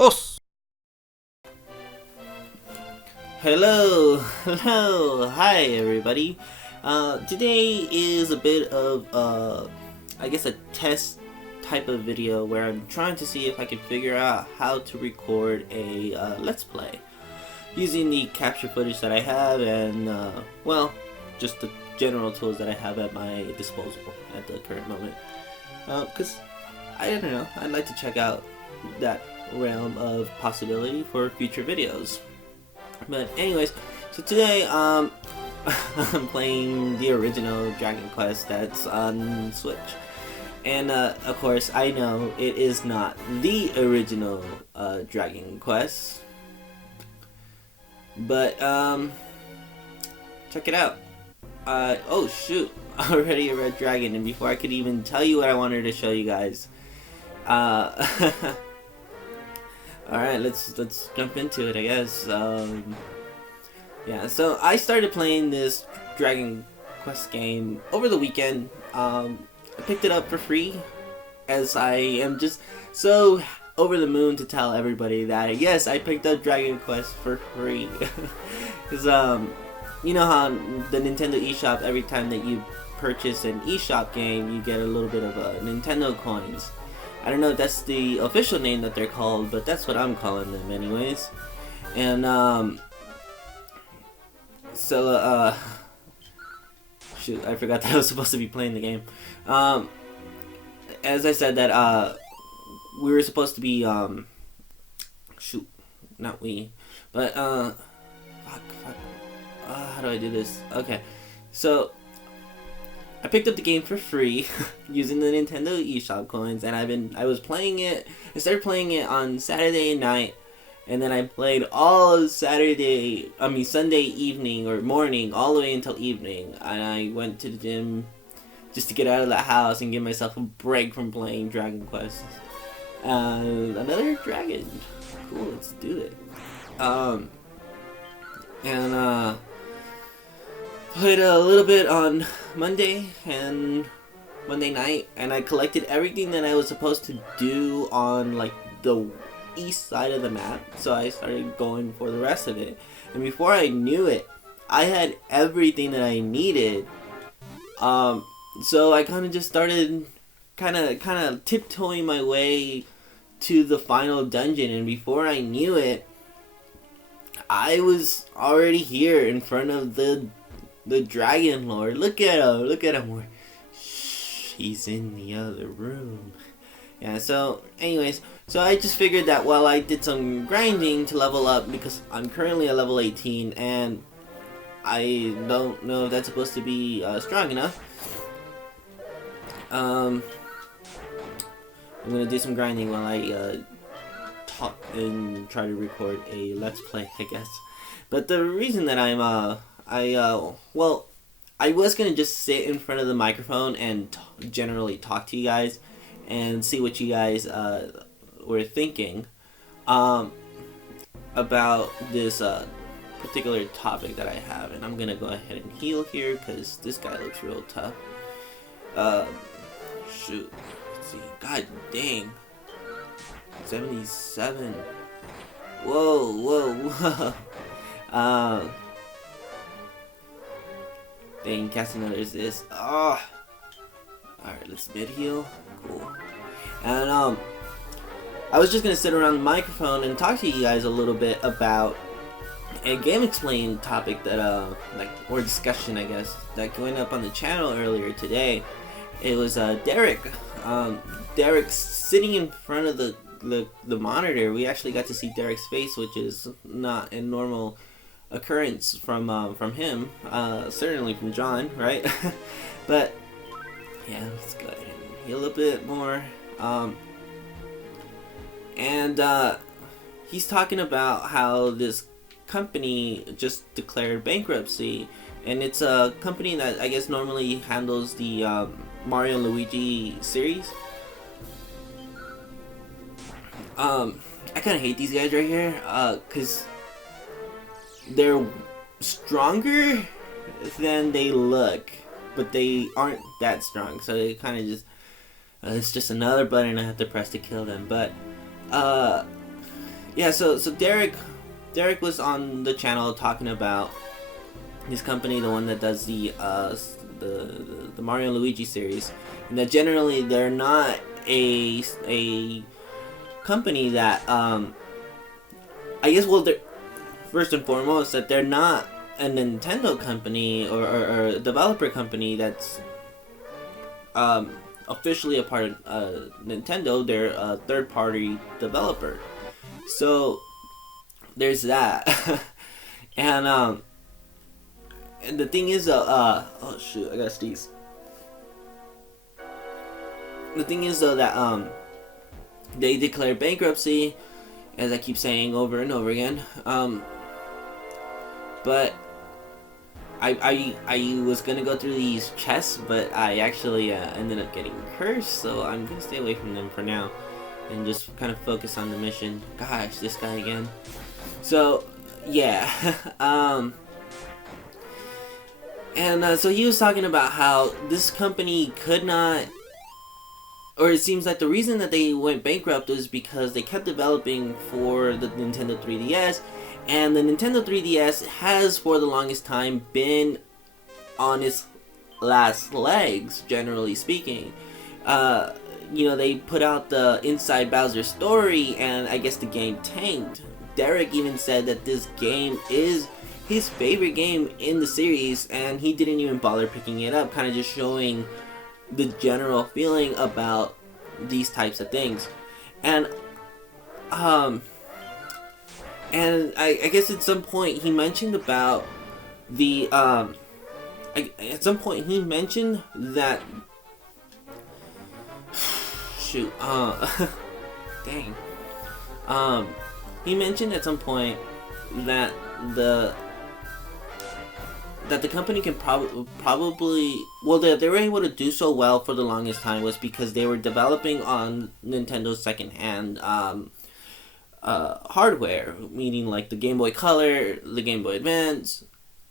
Os! Hello, hi everybody. Today is a bit of, I guess a test type of video where I'm trying to see if I can figure out how to record a Let's Play using the capture footage that I have and, well, just the general tools that I have at my disposal at the current moment. Because, I don't know, I'd like to check out that realm of possibility for future videos. But anyways, so today I'm playing the original Dragon Quest that's on Switch. And of course I know it is not the original Dragon Quest. But check it out. Oh shoot, already a red dragon, and before I could even tell you what I wanted to show you guys, alright, let's jump into it, I guess. Yeah, so I started playing this Dragon Quest game over the weekend. I picked it up for free, as I am just so over the moon to tell everybody that, yes, I picked up Dragon Quest for free. Because, you know how the Nintendo eShop, every time that you purchase an eShop game, you get a little bit of Nintendo coins. I don't know if that's the official name that they're called, but that's what I'm calling them anyways. And, so, shoot, I forgot that I was supposed to be playing the game. As I said that, we were supposed to be, shoot, not we, but, fuck, how do I do this? Okay, so, I picked up the game for free using the Nintendo eShop coins, and I was playing it. I started playing it on Saturday night, and then I played all of Sunday evening or morning, all the way until evening. And I went to the gym just to get out of the house and give myself a break from playing Dragon Quest. Another dragon. Cool, let's do it. Played a little bit on Monday night, and I collected everything that I was supposed to do on like the east side of the map, so I started going for the rest of it. And before I knew it, I had everything that I needed. So I kind of just started kind of tiptoeing my way to the final dungeon, and before I knew it, I was already here in front of the Dragon Lord. Look at him. Shh, he's in the other room. Yeah, so anyways, so I just figured that while I did some grinding to level up, because I'm currently at level 18 and I don't know if that's supposed to be strong enough. I'm gonna do some grinding while I talk and try to record a Let's Play, I guess. But the reason that well, I was gonna just sit in front of the microphone and generally talk to you guys and see what you guys were thinking about this particular topic that I have, and I'm gonna go ahead and heal here because this guy looks real tough. Shoot, let's see. God dang, 77. Whoa. Dang, casting another resist. Alright, let's mid heal. Cool. And I was just gonna sit around the microphone and talk to you guys a little bit about a GameXplain's topic that or discussion, I guess, that went up on the channel earlier today. It was Derek. Derek's sitting in front of the monitor. We actually got to see Derek's face, which is not a normal occurrence from him, certainly from John, right? But yeah, let's go ahead and heal a bit more. He's talking about how this company just declared bankruptcy, and it's a company that I guess normally handles the Mario and Luigi series. I kind of hate these guys right here, cause they're stronger than they look, but they aren't that strong, so they kind of just it's just another button I have to press to kill them. But yeah, so Derek was on the channel talking about his company, the one that does the Mario and Luigi series, and that generally they're not a company that I guess, well, they're first and foremost that they're not a Nintendo company or a developer company that's officially a part of Nintendo. They're a third-party developer, so there's that. and the thing is, oh shoot, I gotta sneeze. The thing is though that they declared bankruptcy, as I keep saying over and over again. But I was gonna go through these chests, but I actually ended up getting cursed, so I'm gonna stay away from them for now and just kind of focus on the mission. Gosh, this guy again. So yeah, and so he was talking about how this company could not, or it seems like the reason that they went bankrupt was because they kept developing for the Nintendo 3DS, and the Nintendo 3DS has for the longest time been on its last legs, generally speaking. They put out the Inside Bowser story, and I guess the game tanked. Derek even said that this game is his favorite game in the series, and he didn't even bother picking it up, kind of just showing the general feeling about these types of things. And I guess at some point he mentioned about the at some point he mentioned that shoot dang he mentioned at some point that the company can probably, well, they were able to do so well for the longest time was because they were developing on Nintendo's secondhand hardware, meaning like the Game Boy Color, the Game Boy Advance,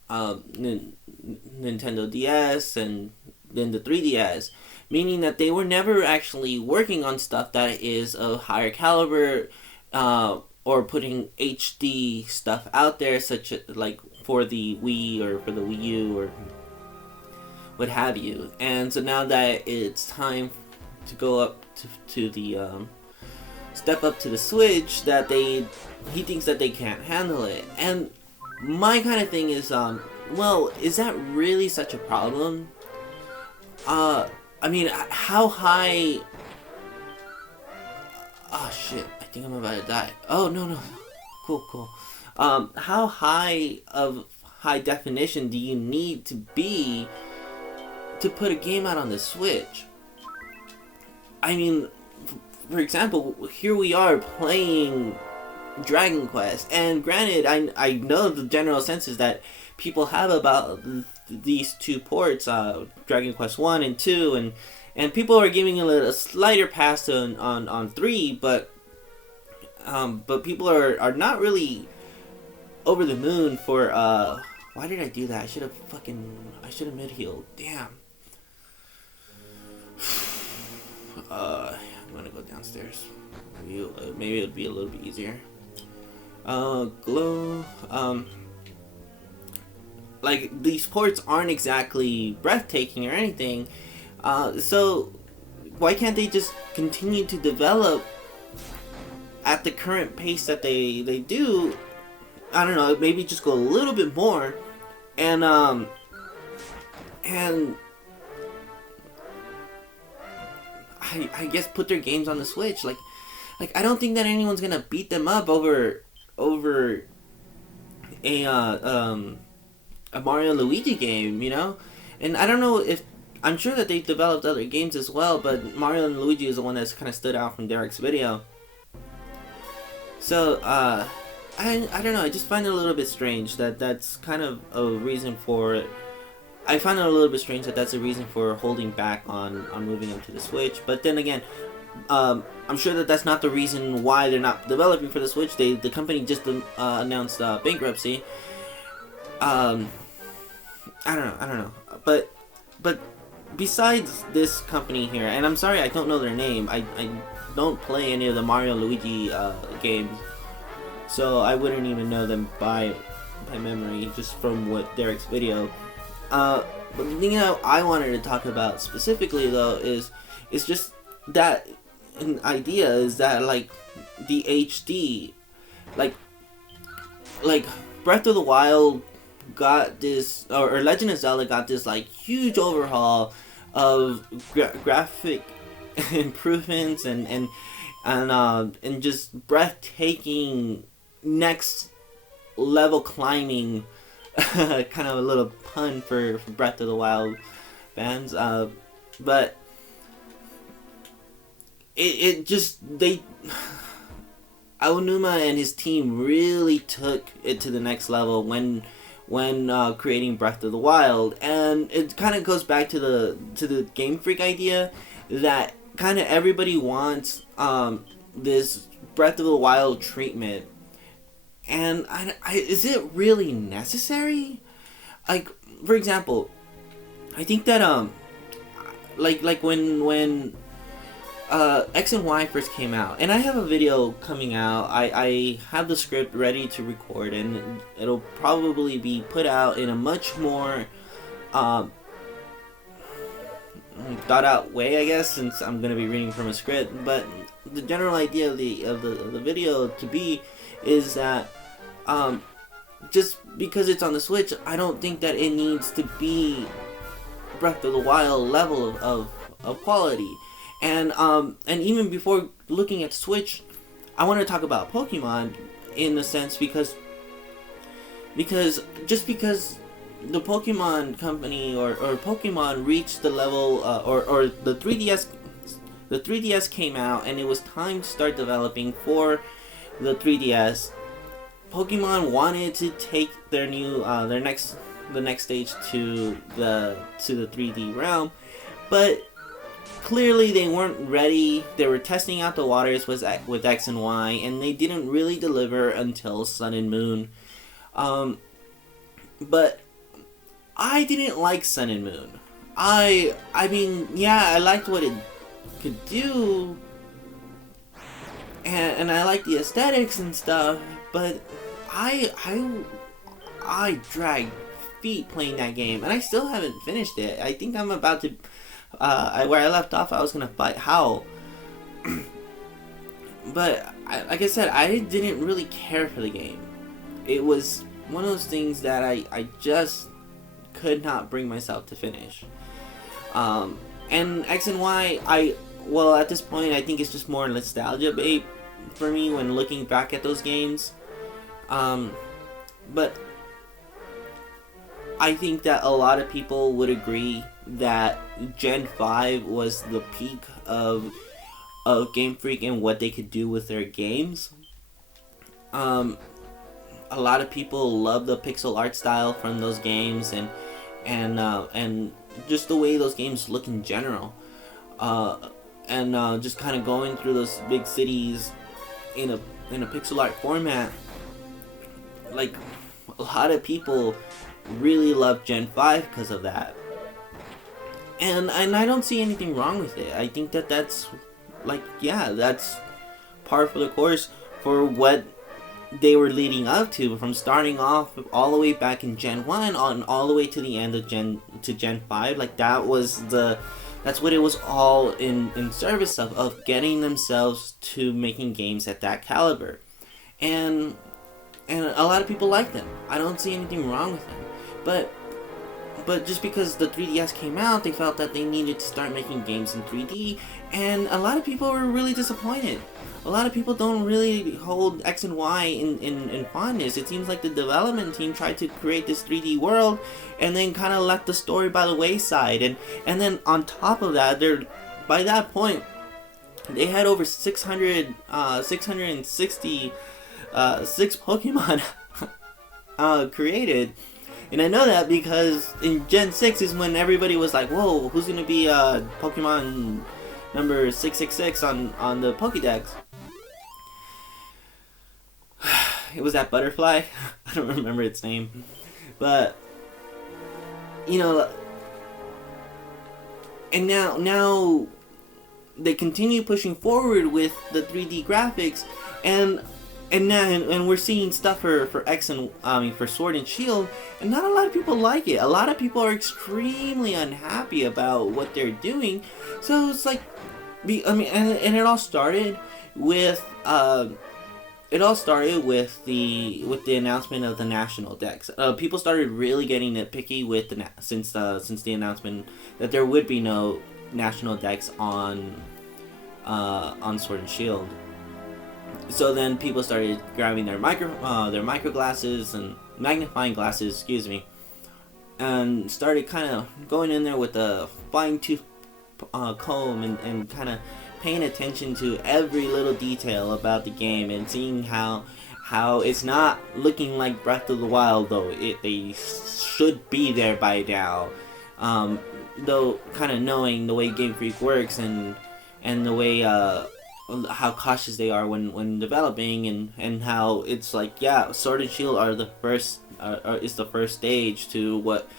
Nintendo DS, and then the 3DS, meaning that they were never actually working on stuff that is of higher caliber, or putting HD stuff out there, such as like for the Wii or for the Wii U or what have you. And so now that it's time to go up to the step up to the Switch, that he thinks that they can't handle it. And my kind of thing is, well, is that really such a problem? I mean, how high? Oh shit! I think I'm about to die. Oh no, cool. How high of high definition do you need to be to put a game out on the Switch? I mean, for example, here we are playing Dragon Quest, and granted, I know the general sense is that people have about these two ports, Dragon Quest 1 and 2, and people are giving it a slighter pass on 3, but people are not really over the moon for why did I do that? I should have mid-healed. Damn. I'm gonna go downstairs. Maybe it'll be a little bit easier. Glow. Like, these ports aren't exactly breathtaking or anything. So why can't they just continue to develop at the current pace that they do? I don't know, maybe just go a little bit more, and I guess put their games on the Switch. Like I don't think that anyone's gonna beat them up over a Mario and Luigi game, you know? And I don't know if, I'm sure that they've developed other games as well, but Mario and Luigi is the one that's kind of stood out from Derek's video. So, I don't know, I just find it a little bit strange that that's kind of a reason for, I find it a little bit strange that that's a reason for holding back on moving them to the Switch. But then again, I'm sure that that's not the reason why they're not developing for the Switch. The company just announced bankruptcy. I don't know. But besides this company here, and I'm sorry I don't know their name. I don't play any of the Mario and Luigi games. so I wouldn't even know them by memory just from what Derek's video. But the thing that I wanted to talk about specifically though is just that an idea is that like the HD, like Breath of the Wild got this, or Legend of Zelda got this like huge overhaul of graphic improvements and just breathtaking next level climbing. Kind of a little pun for Breath of the Wild fans, but it just Aonuma and his team really took it to the next level when creating Breath of the Wild, and it kind of goes back to the Game Freak idea that kind of everybody wants this Breath of the Wild treatment, and is it really necessary? Like, for example, I think that like when X and Y first came out, and I have a video coming out. I have the script ready to record, and it'll probably be put out in a much more thought out way, I guess, since I'm gonna be reading from a script. But the general idea of the video to be is that just because it's on the Switch, I don't think that it needs to be Breath of the Wild level of quality. And even before looking at Switch, I want to talk about Pokemon in a sense because just because the Pokemon company or Pokemon reached the level or the 3DS came out and it was time to start developing for the 3DS. Pokemon wanted to take their new the next stage to the 3D realm, but clearly they weren't ready. They were testing out the waters with X and Y, and they didn't really deliver until Sun and Moon. But I didn't like Sun and Moon. I mean, yeah, I liked what it could do, and I liked the aesthetics and stuff, but I dragged feet playing that game, and I still haven't finished it. I think I'm about to. Where I left off, I was gonna fight Howl, but like I said, I didn't really care for the game. It was one of those things that I just could not bring myself to finish. And X and Y, at this point, I think it's just more nostalgia bait for me when looking back at those games. But I think that a lot of people would agree that Gen 5 was the peak of Game Freak and what they could do with their games. A lot of people love the pixel art style from those games and just the way those games look in general. Just kind of going through those big cities in a pixel art format. Like, a lot of people really love Gen 5 because of that. And I don't see anything wrong with it. I think that that's, like, yeah, that's par for the course for what they were leading up to, from starting off all the way back in Gen 1 on all the way to the end of Gen 5. Like, that's what it was all in service of getting themselves to making games at that caliber. And a lot of people like them. I don't see anything wrong with them. But just because the 3DS came out, they felt that they needed to start making games in 3D, and a lot of people were really disappointed. A lot of people don't really hold X and Y in fondness. It seems like the development team tried to create this 3D world, and then kind of left the story by the wayside. And then on top of that, by that point, they had over 666 Pokemon created. And I know that because in Gen 6 is when everybody was like, whoa, who's going to be Pokemon number 666 on the Pokédex? It was that butterfly. I don't remember its name. But, you know, and now they continue pushing forward with the 3D graphics, and and we're seeing stuff for X and for Sword and Shield, and not a lot of people like it. A lot of people are extremely unhappy about what they're doing. So it's like, and it all started with the announcement of the national decks. People started really getting nitpicky with since the announcement that there would be no national decks on Sword and Shield. So then people started grabbing their micro glasses and magnifying glasses, excuse me, and started kind of going in there with a fine-tooth comb and kind of paying attention to every little detail about the game and seeing how it's not looking like Breath of the Wild, though they should be there by now. Though kind of knowing the way Game Freak works and the way how cautious they are when developing, and how it's like, yeah, Sword and Shield are the first is the first stage to what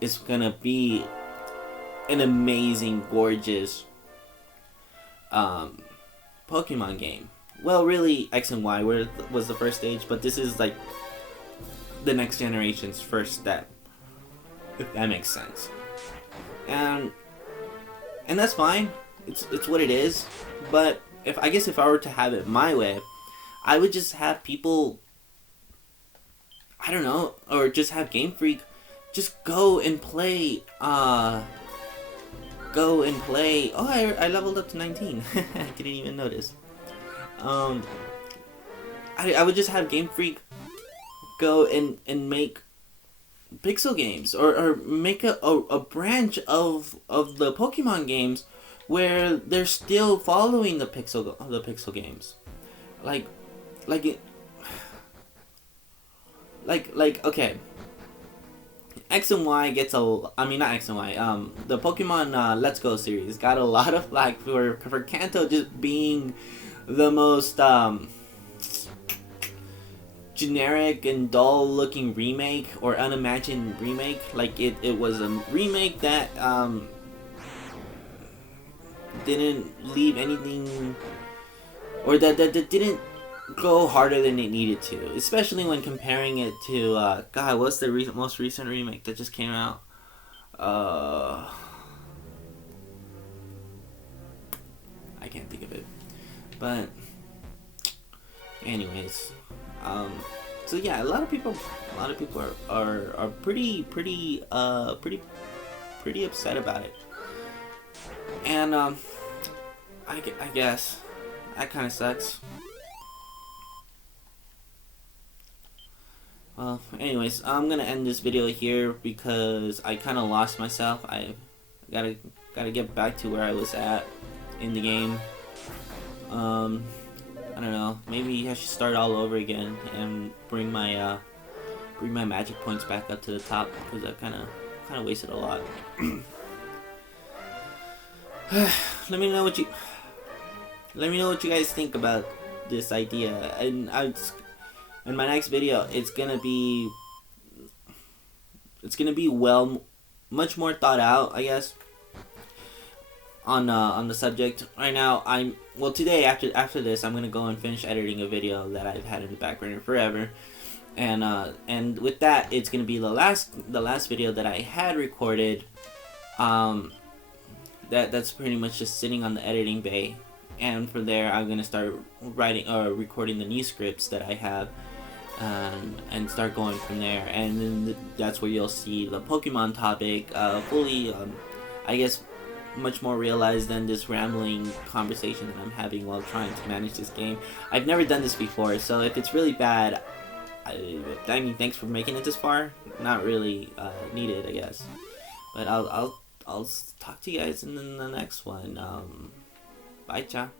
is gonna be an amazing, gorgeous Pokemon game. Well, really, X and Y was the first stage, but this is like the next generation's first step, if that makes sense. And that's fine. It's what it is. But if I were to have it my way, I would just have people, I don't know, or just have Game Freak just go and play. Oh, I leveled up to 19. I didn't even notice. I would just have Game Freak go and make pixel games, or make a branch of the Pokemon games where they're still following the pixel games, like okay, X and Y gets not X and Y, the Pokemon Let's Go series got a lot of flack for Kanto just being the most generic and dull looking remake or unimagined remake. Like it was a remake that didn't leave anything, or that didn't go harder than it needed to, especially when comparing it to God, what's the most recent remake that just came out? I can't think of it, but anyways, so yeah, a lot of people are pretty upset about it. And I guess that kind of sucks. Well, anyways, I'm gonna end this video here because I kind of lost myself. I gotta get back to where I was at in the game. I don't know. Maybe I should start all over again and bring my magic points back up to the top, because I kind of wasted a lot. Let me know what you guys think about this idea, and in my next video it's gonna be much more thought out, I guess, on the subject. Right now, today after this I'm gonna go and finish editing a video that I've had in the background forever, and with that, it's gonna be the last video that I had recorded. That's pretty much just sitting on the editing bay, and from there I'm gonna start writing or recording the new scripts that I have, and start going from there. And then that's where you'll see the Pokemon topic fully, I guess, much more realized than this rambling conversation that I'm having while trying to manage this game. I've never done this before, so if it's really bad, I mean, thanks for making it this far. Not really needed, I guess. But I'll talk to you guys in the next one. Bye, ciao.